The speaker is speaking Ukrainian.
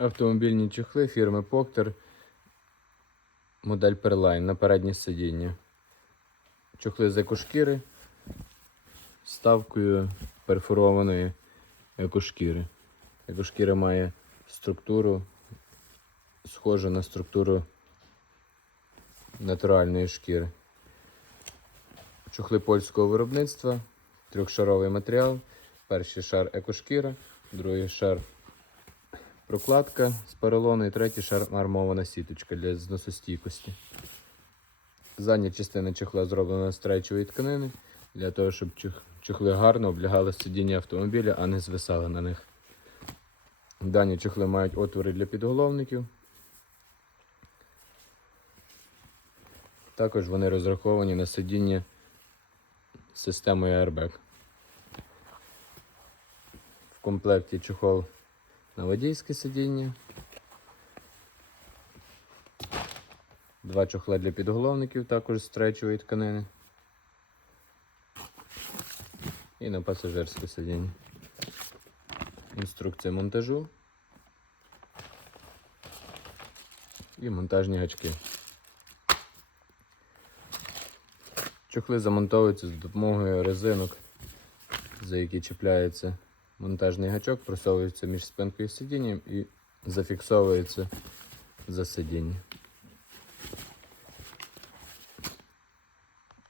Автомобільні чохли фірми Поктер. Модель Perline на переднє сидіння. Чохли з екошкіри ставкою перфорованої екошкіри. Екошкіра має структуру, схожу на структуру натуральної шкіри. Чохли польського виробництва, трьохшаровий матеріал. Перший шар екошкіра, другий шар прокладка з поролону і третій шар сіточка для зносостійкості. Задня частина чохла зроблена з тречової тканини для того, щоб чохли гарно облягали сидіння автомобіля, а не звисали на них. Дані чохли мають отвори для підголовників. Також вони розраховані на сидіння системою airbag. В комплекті чохол на водійське сидіння. Два чохла для підголовників, також з тречової тканини. І на пасажирське сидіння. Інструкція монтажу. І монтажні гачки. Чохли замонтовуються з допомогою резинок, за які чіпляється монтажний гачок, просовується між спинкою і сидінням і зафіксовується за сидіння.